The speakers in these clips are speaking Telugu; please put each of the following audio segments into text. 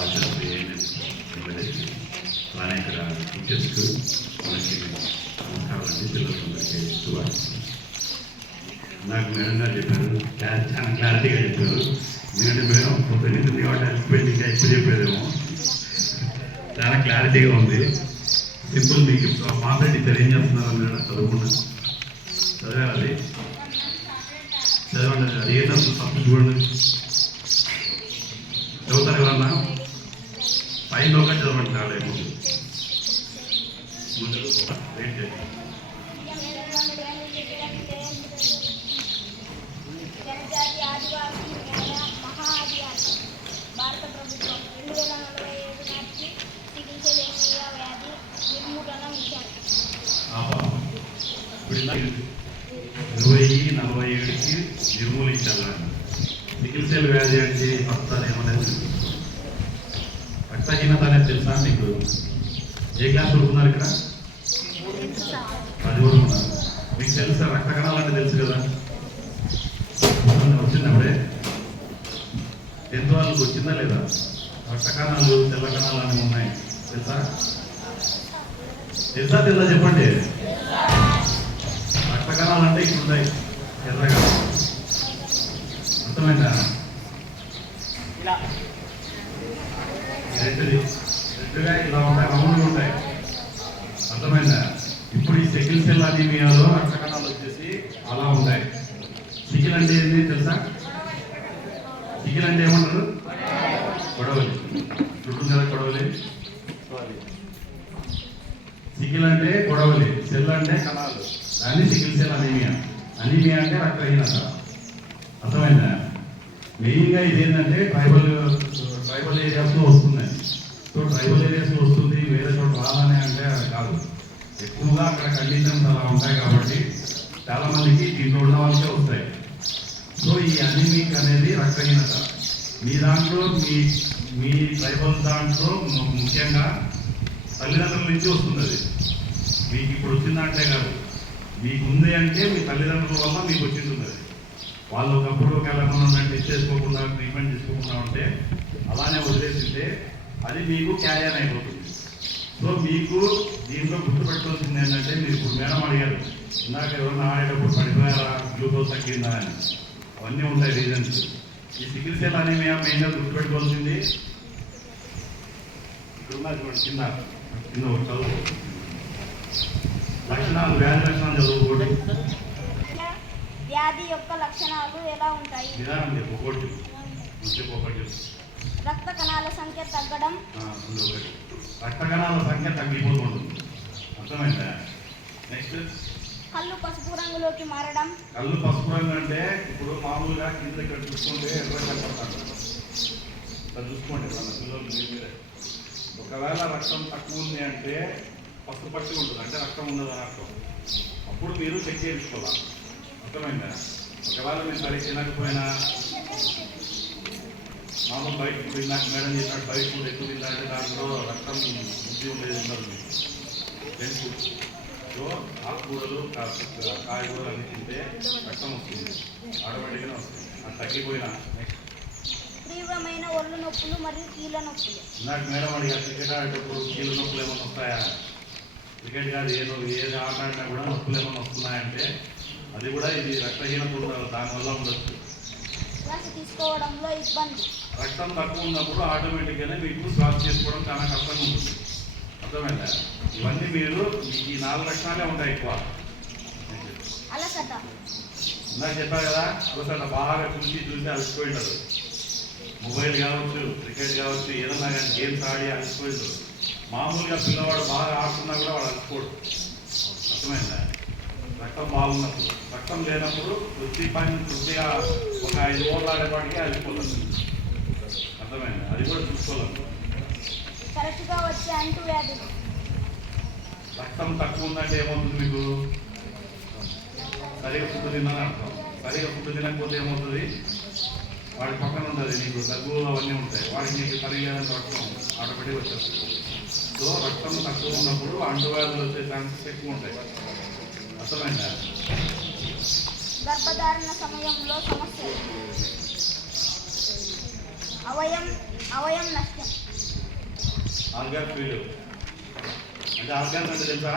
ఆచార్య అలానే ఇక్కడ టీచర్స్కు మనకి నమస్కారాలండి, పిల్లలందరికీ శుభాకాంక్షలు. నాకు మేడం గారు చెప్పారు, చాలా క్లారిటీగా చెప్పారు. ఎందుకంటే మేడం పొద్దున్నే కాబట్టి అలసిపోయింది, ఇంకా ఎక్కువ చెప్పేదేమో. చాలా క్లారిటీగా ఉంది, సింపుల్. మీకు మాట్లాడి ఏం చేస్తున్నారు మేడం? చదువుకున్నా చదివాలి, చదవండి. అది ఏదో తప్పు చూడండి, చదువుతారు ఎవరన్నా పైన ఒకటి చదవండి. చాలా ముందు వెయిట్ చేయండి. భారత ప్రభుత్వం 2047 నాటికి చికిత్స వ్యాధి నిర్మూలన మిషన్ 2047కి నిర్మూలించాలని. చికిత్సల వ్యాధి అంటే వస్తాను ఏమనేది రక్తహీనత అనేది తెలుసా మీకు? ఏ క్లాస్ చదువుతున్నారు ఇక్కడ? 10 వరకు ఉన్నారు. మీకు తెలుసా రక్త కణాలు అంటే తెలుసు కదా? వచ్చినప్పుడే 10th వాళ్ళకి వచ్చిందా లేదా? రక్త కణాలు తెల్ల కణాలు అనేవి ఉన్నాయి, తెలుసా? తెలుసా తెలుసా చెప్పండి. రక్త కణాలు అంటే ఇక్కడ ఉన్నాయి, ఎర్రగా. అర్థమైందా? రెడ్డుగా ఇలా ఉంటాయి, రౌండ్గా ఉంటాయి. అర్థమైందా? ఇప్పుడు ఈ సెకిల్ సెల్ అనీమియాలో రక్త కణాలు వచ్చేసి అలా ఉంటాయి. సికిల్ అంటే ఏంటి తెలుసా? సికిల్ అంటే ఏమంటారు? గొడవలి. చుట్టూ కదా గొడవలి. సికిల్ అంటే గొడవలి, సెల్ అంటే కణాలు, దాన్ని సికిల్ సెల్ అనీమియా. అనీమియా అంటే రక్తహీనత. అర్థమైందా? మెయిన్గా ఇది ఏంటంటే ట్రైబల్ ఏరియాస్లో వస్తున్నాయి. సో ట్రైబల్ ఏరియాస్లో వస్తుంది, వేరే చోట రావాలని అంటే అది కాదు. ఎక్కువగా అక్కడ కండిషన్స్ అలా ఉంటాయి కాబట్టి చాలా మందికి దీంట్లో ఉన్న వాళ్ళకే వస్తాయి. సో ఈ అనీమిక్ అనేది రక్తహీనత. మీ దాంట్లో మీ ట్రైబల్ దాంట్లో ముఖ్యంగా తల్లిదండ్రుల నుంచి వస్తుంది. అది మీకు ఇప్పుడు వచ్చిందంటే కాదు, మీకు ఉంది అంటే మీ తల్లిదండ్రుల వల్ల మీకు వచ్చింది. వాళ్ళు ఒకప్పుడు ఒకవేళ టెస్ట్ చేసుకోకుండా ట్రీట్మెంట్ తీసుకోకుండా ఉంటే అలానే వదిలేసింటే అది మీకు క్యారియర్ అయిపోతుంది. సో మీకు దీంట్లో గుర్తుపెట్టుకోవాల్సింది ఏంటంటే, మీరు ఇప్పుడు మేడం అడిగారు ఇందాక ఎవరైనా ఆడేటప్పుడు పడిపోయారా, గ్లూకోజ్ తగ్గిందా అని. అవన్నీ ఉంటాయి రీజన్స్. ఈ సికిల్ సెల్ అనేవి మెయిన్గా గుర్తుపెట్టుకోవాల్సింది ఇక్కడ ఉన్నది కింద ఒక చదువు లక్షణాలు, వ్యాధి లక్షణాలు చదువుకోండి. వ్యాధి యొక్క లక్షణాలు ఎలా ఉంటాయి? విధానం చెప్పు, ఒకటి రక్త కణాల సంఖ్య తగ్గడం. రక్త కణాల సంఖ్య తగ్గిపోతుంది. అర్థమైందా? నెక్స్ట్, కళ్ళు పసుపు రంగులోకి మారడం. కళ్ళు పసుపు రంగు అంటే ఇప్పుడు మామూలుగా కింద ఇక్కడ చూసుకుంటే ఎర్ర కనపడతాడు. ఇక్కడ చూసుకోండి వాళ్ళ పిల్లలు మీరే. ఒకవేళ రక్తం తక్కువ ఉంది అంటే పసుపు పచ్చి ఉంటుంది, అంటే రక్తం ఉండదు అని అర్థం. అప్పుడు మీరు చెక్ చేయించుకోవాలి. అర్థమైందా? ఒకవేళ మీరు సరి తినకపోయినా మామూలు బయట ఫుడ్ తిన్నాక మేడం చెప్పినట్టు బయట ఫుడ్ ఎక్కువ తింటే దాంట్లో రక్తం బుద్ధి ఉండేది ఉండదు తెలుసు. సో ఆకుకూరలు కాయగూరలు అన్ని తింటే రక్తం వస్తుంది, ఆటోమేటిక్గా వస్తుంది. అది తగ్గిపోయినా తీవ్రమైన ఒళ్ళు నొప్పులు మరియు కీళ్ళ నొప్పులు. నాకు మేడం అడిగా క్రికెట్ ఆడేటప్పుడు కీళ్ళ నొప్పులు ఏమైనా వస్తాయా? క్రికెట్ కాదు, ఏది ఆట ఆడినా కూడా నొప్పులు ఏమైనా వస్తున్నాయంటే అది కూడా ఇది రక్తహీనత ఉండాలి, దానివల్ల ఉండొచ్చు. శ్వాస తీసుకోవడంలో ఇబ్బంది. రక్తం తక్కువ ఉన్నప్పుడు ఆటోమేటిక్గానే మీకు శ్వాస చేసుకోవడం చాలా కష్టంగా ఉంటుంది. అర్థమైందా? ఇవన్నీ మీరు ఈ 4 లక్షణాలే ఉంటాయి ఎక్కువ. అలసట. ఇందాక చెప్పారు కదా, అలసట. బాగా చూసి అలసిపోయింటారు. మొబైల్ కావచ్చు, క్రికెట్ కావచ్చు, ఏదన్నా కానీ గేమ్స్ ఆడి అలసిపోయింటారు. మామూలుగా పిల్లవాడు బాగా ఆడుతున్నా కూడా వాడు అలసిపోడు. అర్థమైందా? రక్తం బాగున్నప్పుడు. రక్తం లేనప్పుడు కొద్దిగా ఒక 5 ఓవర్లు ఆడేపాటికి అలసిపోతుంది. అర్థమైందా? అది కూడా చూసుకోవాలి. తరచుగా వచ్చే అంటువ్యాధులు. రక్తం తక్కువ ఉందంటే ఏమవుతుంది? మీకు సరిగా ఫుడ్ తిన్నాను అర్థం. సరిగా ఫుడ్ తినకపోతే ఏమవుతుంది? వాడి పక్కన ఉంటుంది నీకు దగ్గు అవన్నీ ఉంటాయి, వాడికి నీకు సరిగా రక్తం ఆటోమేటిక్గా వచ్చేస్తుంది. సో రక్తం తక్కువ ఉన్నప్పుడు అంటువ్యాధులు వచ్చే ఛాన్సెస్ ఎక్కువ ఉంటాయి. అర్థమైందా? గర్భధారణ సమయంలో సమస్యలు. అవయం నష్టం. ఆర్గాన్ ఫీల్డ్ అంటే ఆర్గాన్స్ అంటే తెలుసా?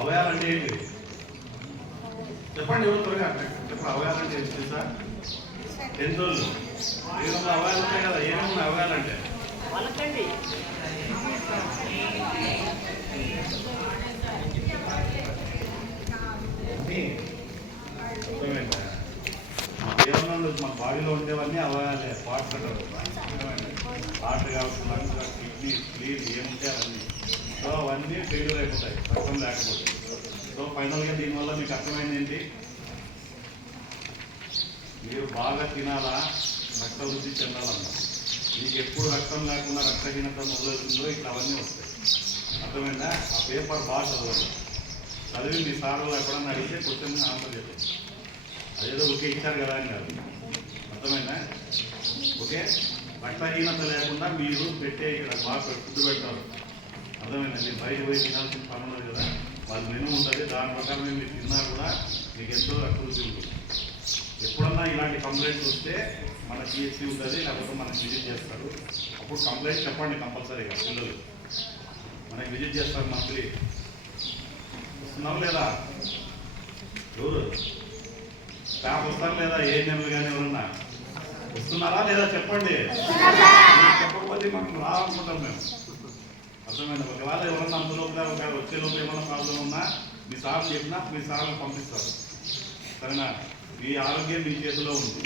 అవయాలు అంటే ఏంటి చెప్పండి, ఎవరు త్వరగా చెప్పండి. అవయాలు అంటే ఏంటి తెలుసా? 10 రోజులు శరీరంలో అవయాలు ఉంటాయి కదా, ఏమేమి అవయాలు అంటే వాళ్ళకండి ఏమన్నా మన బాడీలో ఉండేవన్నీ అవయాలే, పార్ట్స్ అంటారు. హార్ట్ కావచ్చు, లంగ్స్ కావచ్చు, కిడ్నీ, స్లీవ్ ఏముంటే అవన్నీ. సో అవన్నీ ఫెయిల్యూర్ అయిపోతాయి రక్తం లేకపోతే. సో ఫైనల్గా దీనివల్ల మీకు అర్థమైంది ఏంటి? మీరు బాగా తినాలా, రక్త వృద్ధి చెందాలన్నా. మీకు ఎప్పుడు రక్తం లేకుండా రక్తహీనత మొదలవుతుందో ఇట్లా అవన్నీ వస్తాయి. అర్థమైందా? ఆ పేపర్ బాగా చదవండి. చదివి మీ సార్లు ఎప్పుడన్నా అడిగితే క్వశ్చన్ ఆన్సర్ చెప్పండి. అదేదో ఓకే ఇచ్చారు కదా అని కాదు. అర్థమైందా? ఓకే, రక్తహీనత లేకుండా మీరు పెట్టే ఇక్కడ బాగా ఫుడ్ పెడతారు. అర్థమైందా? మీరు బయట పోయి తినాల్సిన పని ఉన్నది కదా, వాళ్ళ మెనూ ఉంటుంది. దాని ప్రకారం మీరు తిన్నా కూడా మీకు ఎంతో రక్త వృద్ధి ఉంటుంది. ఎప్పుడన్నా ఇలాంటి కంప్లైంట్స్ వస్తే మన జిఎస్టీ ఉంటుంది, లేకపోతే మనకి విజిట్ చేస్తారు. అప్పుడు కంప్లైంట్ చెప్పండి కంపల్సరీగా. పిల్లలు మనకి విజిట్ చేస్తారు మంత్లీ. వస్తున్నాం లేదా? ఎవరు స్టాఫ్ వస్తారు లేదా? ఏ నెలలు కానీ ఎవరన్నా వస్తున్నారా లేదా? చెప్పండి. చెప్పకపోతే మనం రావాలనుకుంటాం మేము. అర్థమైంది? ఒకవేళ ఎవరన్నా అందులో వచ్చేలోపు ఏమన్నా ప్రాబ్లం ఉన్నా మీ సార్లు చెప్పినా మీ సార్లు పంపిస్తారు. సరేనా? మీ ఆరోగ్యం మీ చేతిలో ఉంది.